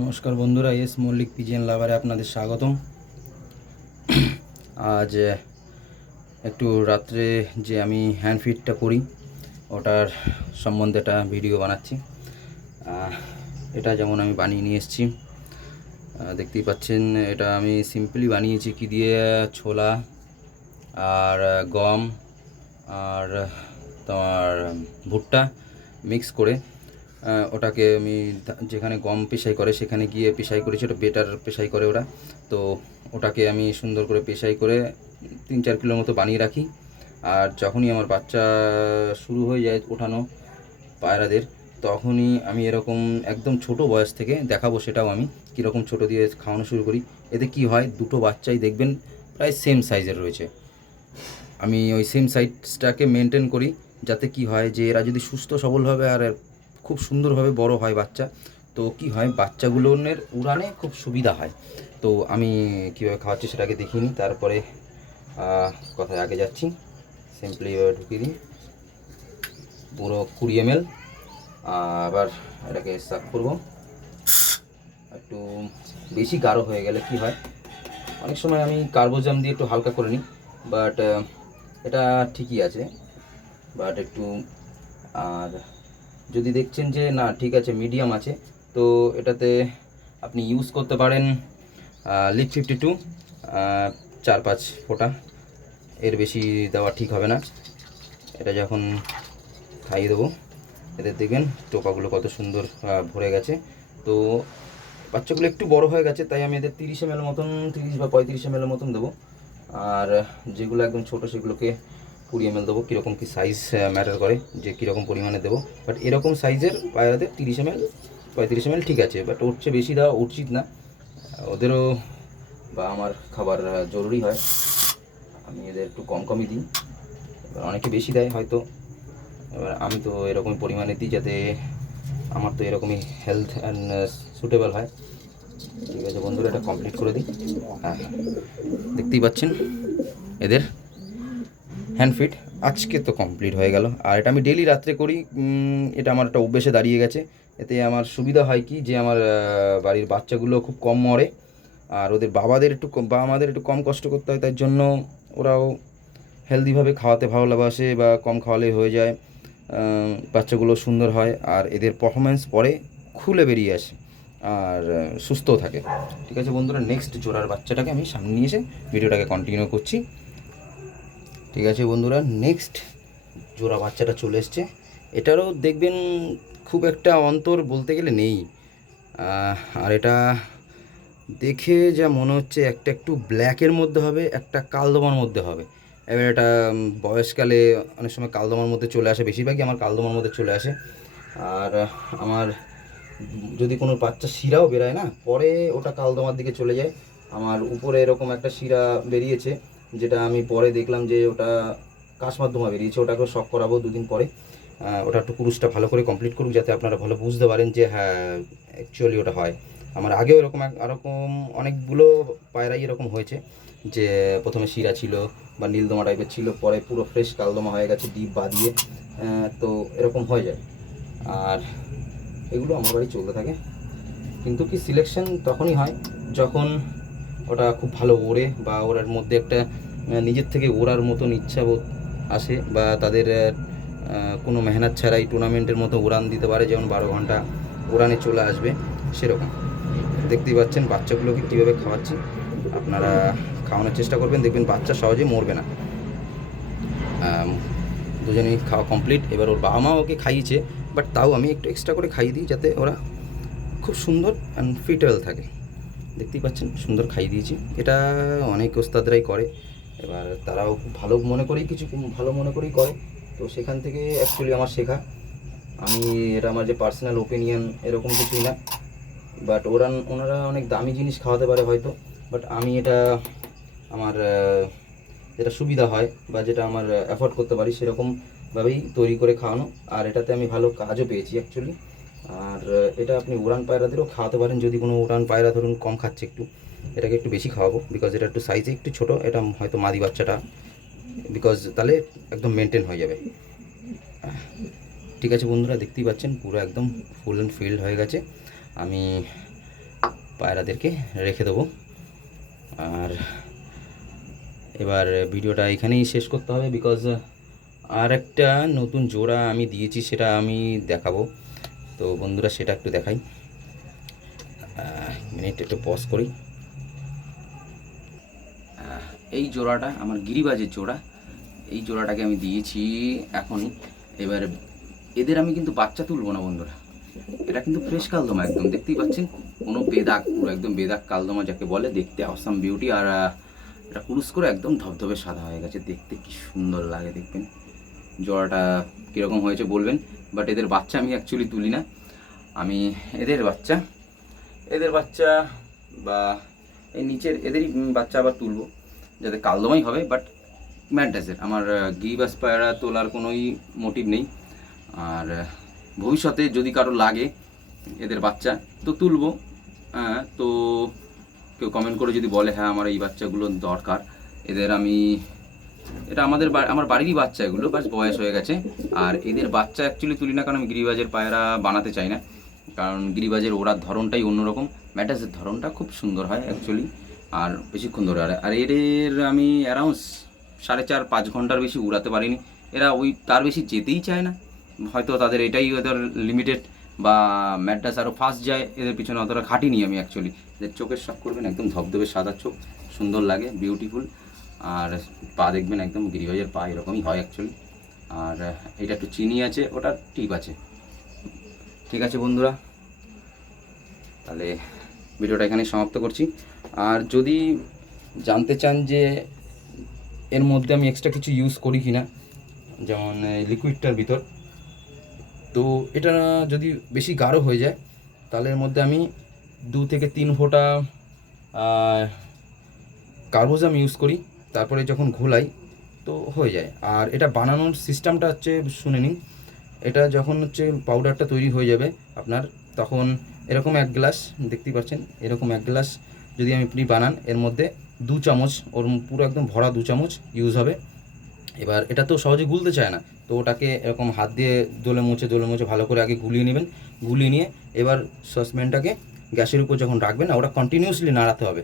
নমস্কার বন্ধুরা, এস মল্লিক পিজিএন লাভারে আপনাদের স্বাগতম। আজ একটু রাত্রে যে আমি হ্যান্ড ফিডটা করি ওটার সম্বন্ধে একটা ভিডিও বানাচ্ছি। এটা যেমন আমি বানিয়ে নিয়ে এসেছি, দেখতেই পাচ্ছেন। এটা আমি সিম্পলি বানিয়েছি কি দিয়ে, ছোলা আর গম আর তোমার ভুট্টা মিক্স করে ওটাকে আমি যেখানে গম পেশাই করে সেখানে গিয়ে পেশাই করেছি। ওটা বেটার পেশাই করে ওরা, তো ওটাকে আমি সুন্দর করে পেশাই করে 3-4 কিলোর মতো বানিয়ে রাখি। আর যখনই আমার বাচ্চা শুরু হয়ে যায় ওঠানো পায়রাদের, তখনই আমি এরকম একদম ছোট বয়স থেকে দেখাবো, সেটাও আমি কীরকম ছোট দিয়ে খাওয়ানো শুরু করি। এতে কি হয়, দুটো বাচ্চাই দেখবেন প্রায় সেম সাইজের রয়েছে। আমি ওই সেম সাইজটাকে মেনটেন করি, যাতে কি হয় যে এরা যদি সুস্থ সবলভাবে আর খুব সুন্দরভাবে বড় হয় বাচ্চা, তো কি হয় বাচ্চাগুলোর উড়ানে খুব সুবিধা হয়। তো আমি কীভাবে খাওয়াচ্ছি সেটাকে দেখিনি, তারপরে কথায় আগে যাচ্ছি। সিম্পলি এভাবে ঢুকিয়ে দিই পুরো 20 ml। আবার এটাকে সার্ভ করবো। একটু বেশি গাঢ় হয়ে গেলে কি হয়, অনেক সময় আমি কার্বোজাম দিয়ে একটু হালকা করে নিই, বাট এটা ঠিকই আছে। বাট একটু, আর যদি দেখছেন যে না ঠিক আছে মিডিয়াম আছে, তো এটাতে আপনি ইউজ করতে পারেন লিপ 52, 4-5 ফোঁটা, এর বেশি দেওয়া ঠিক হবে না। এটা যখন খাইয়ে দেবো, এদের দেখবেন টোপাগুলো কত সুন্দর ভরে গেছে। তো বাচ্চাগুলো একটু বড় হয়ে গেছে, তাই আমি এদের 30 ml মতন, 30 বা 35 ml মতন দেবো। আর যেগুলো একদম ছোটো সেগুলোকে 20 ml দেবো। কীরকম কী সাইজ ম্যাটার করে যে কীরকম পরিমাণে দেবো, বাট এরকম সাইজের পায়রাদের 30 ml 35 ml ঠিক আছে। বাট ওর চেয়ে বেশি দেওয়া উচিত না, ওদেরও বা আমার খাবার জরুরি হয়। আমি এদের একটু কম কমই দিই, এবার অনেকে বেশি দেয় হয়তো, এবার আমি তো এরকমই পরিমাণে দিই যাতে আমার তো এরকমই হেলথ অ্যান্ড সুটেবল হয়। ঠিক আছে বন্ধুরা, এটা কমপ্লিট করে দিই। হ্যাঁ, দেখতেই পাচ্ছেন এদের হ্যান্ড ফিড আজকে তো কমপ্লিট হয়ে গেল। আর এটা আমি ডেলি রাত্রে করি, এটা আমার একটা অভ্যেসে দাঁড়িয়ে গেছে। এতে আমার সুবিধা হয় কি, যে আমার বাড়ির বাচ্চাগুলো খুব কম মরে, আর ওদের বাবাদের একটু বাবা মাদের একটু কম কষ্ট করতে হয়, তাই জন্য ওরাও হেলদিভাবে খাওয়াতে ভালোবাসে, বা কম খাওয়ালে হয়ে যায়। বাচ্চাগুলো সুন্দর হয়, আর এদের পারফরমেন্স পরে খুলে বেরিয়ে আসে, আর সুস্থও থাকে। ঠিক আছে বন্ধুরা, নেক্সট জোড়ার বাচ্চাটাকে আমি সামনে নিয়ে এসে ভিডিওটাকে কন্টিনিউ করছি। ঠিক আছে বন্ধুরা, নেক্সট জোড়া বাচ্চাটা চলে এসছে। এটারও দেখবেন খুব একটা অন্তর বলতে গেলে নেই। আর এটা দেখে যা মনে হচ্ছে, একটা একটু ব্ল্যাকের মধ্যে হবে, একটা কালদমার মধ্যে হবে। এবার এটা বয়সকালে অনেক সময় কালদমার মধ্যে চলে আসে, বেশিরভাগই আমার কালদমার মধ্যে চলে আসে। আর আমার যদি কোনো বাচ্চা শিরাও বেরায় না, পরে ওটা কালদমার দিকে চলে যায়। আমার উপরে এরকম একটা শিরা বেরিয়েছে, যেটা আমি পরে দেখলাম যে ওটা কাশ মাধ্যমে বেরিয়েছে। ওটাকেও শক করাবো 2 দিন পরে। ওটা একটু কুরুশটা ভালো করে কমপ্লিট করুক, যাতে আপনারা ভালো বুঝতে পারেন যে হ্যাঁ অ্যাকচুয়ালি ওটা হয়। আমার আগেও এরকম অনেকগুলো পায়রাই এরকম হয়েছে, যে প্রথমে শিরা ছিল বা নীলদমা টাইপের ছিল, পরে পুরো ফ্রেশ কালদমা হয়ে গেছে ডিপ বাঁধিয়ে। তো এরকম হয়ে যায়, আর এগুলো আমার বাড়ি চলতে থাকে। কিন্তু কি সিলেকশন তখনই হয় যখন ওটা খুব ভালো ওড়ে, বা ওরার মধ্যে একটা নিজের থেকে ওড়ার মতন ইচ্ছাবোধ আসে, বা তাদের কোনো মেহনত ছাড়াই টুর্নামেন্টের মতো উড়ান দিতে পারে, যেমন 12 ঘন্টা উড়ানে চলে আসবে সেরকম। দেখতেই পাচ্ছেন বাচ্চাগুলোকে কীভাবে খাওয়াচ্ছি, আপনারা খাওয়ানোর চেষ্টা করবেন, দেখবেন বাচ্চা সহজে মরবে না। দুজনেই খাওয়া কমপ্লিট। এবার ওর বাবা মা ওকে খাইয়েছে, বাট তাও আমি একটু এক্সট্রা করে খাইয়ে দিই, যাতে ওরা খুব সুন্দর অ্যান্ড ফিটেবল থাকে। দেখতেই পাচ্ছেন সুন্দর খাইয়ে দিয়েছি। এটা অনেক ওস্তাদরাই করে, এবার তারাও খুব ভালো মনে করেই ভালো মনে করেই করে। তো সেখান থেকে অ্যাকচুয়ালি আমার শেখা। আমি এটা আমার যে পার্সোনাল ওপিনিয়ন এরকম কিছুই না, বাট ওনারা অনেক দামি জিনিস খাওয়াতে পারে হয়তো, বাট আমি এটা আমার যেটা সুবিধা হয় বা যেটা আমার অ্যাফোর্ড করতে পারি সেরকমভাবেই তৈরি করে খাওয়ানো। আর এটাতে আমি ভালো কাজও পেয়েছি অ্যাকচুয়ালি। আর এটা আপনি উড়ান পায়রাদেরও খাওয়াতে পারেন, যদি কোনো উড়ান পায়রা ধরুন কম খাচ্ছে একটু, এটাকে একটু বেশি খাওয়াবো, বিকজ এটা একটু সাইজে একটু ছোটো। এটা হয়তো মাদি বাচ্চাটা, বিকজ তাহলে একদম মেনটেন হয়ে যাবে। ঠিক আছে বন্ধুরা, দেখতেই পাচ্ছেন পুরো একদম ফুল অ্যান্ড ফিল্ড হয়ে গেছে। আমি পায়রাদেরকে রেখে দেবো। আর এবার ভিডিওটা এখানেই শেষ করতে হবে, বিকজ আর একটা নতুন জোড়া আমি দিয়েছি, সেটা আমি দেখাবো। তো বন্ধুরা সেটা একটু দেখাই। মিনিট একটু পজ করি। এই জোড়াটা আমার গিরিবাজের জোড়া, এই জোড়াটাকে আমি দিয়েছি এখনই। এবার এদের আমি কিন্তু বাচ্চা তুলবো না বন্ধুরা, এটা কিন্তু ফ্রেশ কালদমা একদম, দেখতেই পাচ্ছেন কোনো বেদাগ, পুরো একদম বেদাগ কালদমা যাকে বলে, দেখতে অসাম বিউটি। আর এটা কুরুস করে একদম ধবধবে সাদা হয়ে গেছে, দেখতে কি সুন্দর লাগে দেখবেন। জোড়াটা কীরকম হয়েছে বলবেন। বাট এদের বাচ্চা আমি অ্যাকচুয়ালি তুলি না, আমি এদের বাচ্চা বা এই নিচের এদেরই বাচ্চা আবার তুলবো, যাতে কালদমাই হবে। বাট ম্যাড্রাসের আমার গিরিবাজ পায়রা তোলার কোনোই মোটিভ নেই। আর ভবিষ্যতে যদি কারো লাগে এদের বাচ্চা তো তুলবো। তো কেউ কমেন্ট করে যদি বলে হ্যাঁ আমার এই বাচ্চাগুলো দরকার, এদের আমি, এটা আমার বাড়িরই বাচ্চা, এগুলো বাস বয়স হয়ে গেছে। আর এদের বাচ্চা অ্যাকচুয়ালি তুলি না, কারণ আমি গিরিবাজের পায়রা বানাতে চাই না, কারণ গিরিবাজের ওড়ার ধরনটাই অন্যরকম, ম্যাড্রাসের ধরনটা খুব সুন্দর হয় অ্যাকচুয়ালি, আর বেশিক্ষণ ধরে। আর এদের আমি অ্যারাউন্ড 4.5-5 ঘন্টার বেশি উড়াতে পারিনি, এরা ওই তার বেশি যেতেই চায় না, হয়তো তাদের এটাই ওদের লিমিটেড, বা ম্যাড্রাস আরও ফাস্ট যায়, এদের পিছনে অতটা খাটিনি আমি অ্যাকচুয়ালি। এদের চোখের শখ করবেন একদম ধবধবে সাদা চোখ, সুন্দর লাগে, বিউটিফুল। আর পা দেখবেন একদম গিরিবাজের পা এরকমই হয় অ্যাকচুয়ালি। আর এটা একটু চিনি আছে, ওটা টিপ আছে। ঠিক আছে বন্ধুরা, তাহলে ভিডিওটা এখানে সমাপ্ত করছি। আর যদি জানতে চান যে এর মধ্যে আমি এক্সট্রা কিছু ইউজ করি কি না, যেমন লিকুইডটার ভিতর, তো এটা যদি বেশি গাঢ় হয়ে যায় তাহলে এর মধ্যে আমি 2 থেকে 3 ফোঁটা কার্বোজাম ইউজ করি, তারপরে যখন ঘোলাই তো হয়ে যায়। আর এটা বানানোর সিস্টেমটা হচ্ছে শুনে নিন। এটা যখন হচ্ছে পাউডারটা তৈরি হয়ে যাবে আপনার, তখন এরকম 1 গ্লাস, দেখতেই পাচ্ছেন এরকম 1 গ্লাস যদি আপনি বানান, এর মধ্যে 2 চামচ, ওর পুরো একদম ভরা 2 চামচ ইউজ হবে। এবার এটা তো সহজে গুলতে চায় না, তো ওটাকে এরকম হাত দিয়ে দোলে মুছে ভালো করে আগে গুলিয়ে নেবেন। গুলিয়ে নিয়ে এবার সসপ্যানটাকে গ্যাসের উপর যখন রাখবেন না, ওটা কন্টিনিউয়াসলি নাড়াতে হবে,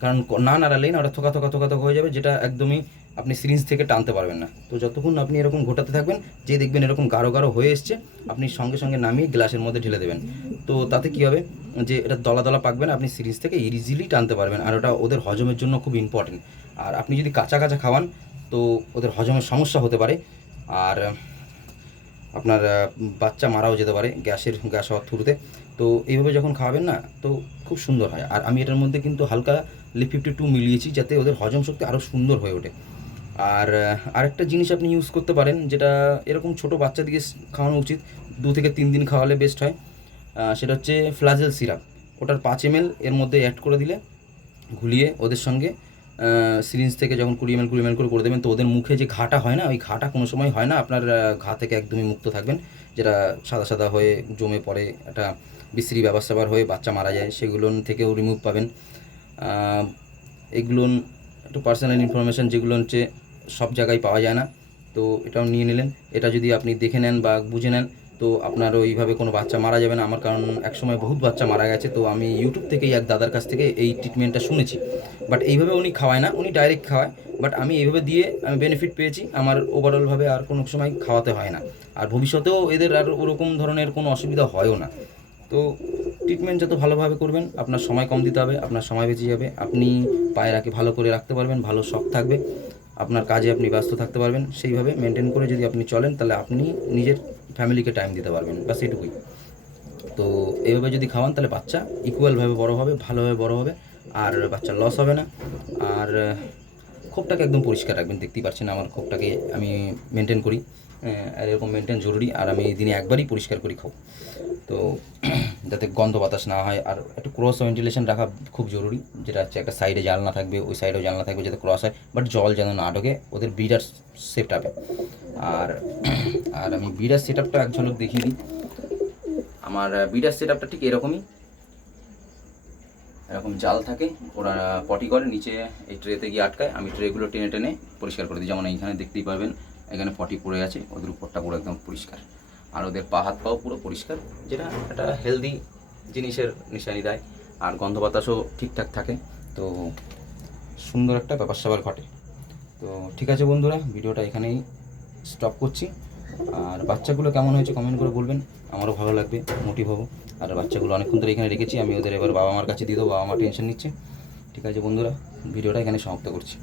কারণ না নাড়ালেই না ওটা থোকা থোকা হয়ে যাবে, যেটা একদমই আপনি সিরিঞ্জ থেকে টানতে পারবেন না। তো যতক্ষণ আপনি এরকম ঘোটাতে থাকবেন, যে দেখবেন এরকম গাঢ় হয়ে এসছে, আপনি সঙ্গে সঙ্গে নামিয়ে গ্লাসের মধ্যে ঢেলে দেবেন। তো তাতে কী হবে, যে এটা দলা পাকবে না, আপনি সিরিঞ্জ থেকে ইজিলি টানতে পারবেন। আর ওটা ওদের হজমের জন্য খুব ইম্পর্টেন্ট। আর আপনি যদি কাঁচা খাওয়ান তো ওদের হজমের সমস্যা হতে পারে, আর আপনার বাচ্চা মারাও যেতে পারে গ্যাস হওয়ার থ্রুতে। তো এইভাবে যখন খাওয়াবেন না, তো খুব সুন্দর হয়। আর আমি এটার মধ্যে কিন্তু হালকা লিপ 52 মিলিয়েছি, যাতে ওদের হজম শক্তি আরও সুন্দর হয়ে ওঠে। আর আরেকটা জিনিস আপনি ইউজ করতে পারেন, যেটা এরকম ছোটো বাচ্চাদিকে খাওয়ানো উচিত, 2 থেকে 3 দিন খাওয়ালে বেস্ট হয়। সেটা হচ্ছে ফ্লাজেল সিরাপ, ওটার 5 ml এর মধ্যে অ্যাড করে দিলে, ঘুলিয়ে ওদের সঙ্গে সিরিঞ্জ থেকে যখন 20 ml করে দেবেন, তো ওদের মুখে যে ঘাটা হয় না, ওই ঘাটা কোনো সময় হয় না, আপনার ঘা থেকে একদমই মুক্ত থাকবেন। যেটা সাদা হয়ে জমে পড়ে, একটা বিশ্রী ব্যাপার হয়ে বাচ্চা মারা যায়, সেগুলো থেকেও রিমুভ পাবেন। এগুলো একটু পার্সোনাল ইনফরমেশান, যেগুলো হচ্ছে সব জায়গায় পাওয়া যায় না, তো এটাও নিয়ে নিলেন। এটা যদি আপনি দেখে নেন বা বুঝে নেন, তো আপনার ওইভাবে কোনো বাচ্চা মারা যাবে না। আমার কারণ একসময় বহুত বাচ্চা মারা গেছে, তো আমি ইউটিউব থেকেই এক দাদার কাছ থেকে এই ট্রিটমেন্টটা শুনেছি। বাট এইভাবে উনি খাওয়ায় না, উনি ডাইরেক্ট খাওয়ায়, বাট আমি এইভাবে দিয়ে আমি বেনিফিট পেয়েছি। আমার ওভারঅলভাবে আর কোনো সময় খাওয়াতে হয় না, আর ভবিষ্যতেও এদের আর ওরকম ধরনের কোনো অসুবিধা হয়ও না। তো ট্রিটমেন্ট যত ভালোভাবে করবেন, আপনার সময় কম দিতে হবে, আপনার সময় বেঁচে যাবে, আপনি পায়রাকে ভালো করে রাখতে পারবেন, ভালো শখ থাকবে, আপনার কাজে আপনি ব্যস্ত থাকতে পারবেন। সেইভাবে মেনটেন করে যদি আপনি চলেন, তাহলে আপনি নিজের ফ্যামিলিকে টাইম দিতে পারবেন, বাস এটুকুই। তো এইভাবে যদি খাওয়ান, তাহলে বাচ্চা ইকুয়ালভাবে বড় হবে, ভালোভাবে বড় হবে, আর বাচ্চার লস হবে না। আর খোপটাকে একদম পরিষ্কার রাখবেন, দেখতেই পাচ্ছেন আমার খোপটাকে আমি মেনটেন করি, আর এরকম মেনটেন জরুরি। আর আমি দিনে একবারই পরিষ্কার করি খোপ, তো যাতে গন্ধ বাতাস না হয়। আর একটু ক্রস ভেন্টিলেশন রাখা খুব জরুরি, যেটা হচ্ছে একটা সাইডে জানলা থাকবে, ওই সাইডেও জানলা থাকবে, যাতে ক্রস হয়, বাট জল যেন না ঢোকে ওদের ব্রিডার সেট আপে। আর আমি ব্রিডার সেট আপটা এক ঝলক দেখিয়ে দিই। আমার ব্রিডার সেট আপটা ঠিক এরকমই, এরকম জাল থাকে, ওরা পটি করে নিচে এই ট্রেতে গিয়ে আটকায়, আমি ট্রেগুলো টেনে পরিষ্কার করে দিই। যেমন এইখানে দেখতেই পারবেন, এখানে পটি পড়ে আছে, ওদের উপরটা পুরো একদম পরিষ্কার, আর ওদের পা হাত পাও পুরো পরিষ্কার, যেটা একটা হেলদি জিনিসের নিশানি দেয়। আর গন্ধ বাতাসও ঠিকঠাক থাকে, তো সুন্দর একটা ব্যাপার স্যাপার ঘটে। তো ঠিক আছে বন্ধুরা, ভিডিওটা এখানেই স্টপ করছি। আর বাচ্চাগুলো কেমন হয়েছে কমেন্ট করে বলবেন, আমারও ভালো লাগবে, মোটিভ হবো। আর বাচ্চাগুলো অনেকক্ষণ ধরে এখানে রেখেছি, আমি ওদের এবার বাবা মার কাছে দিয়ে দেবো, বাবা মা টেনশন নিচ্ছে। ঠিক আছে বন্ধুরা, ভিডিওটা এখানে সমাপ্ত করছি।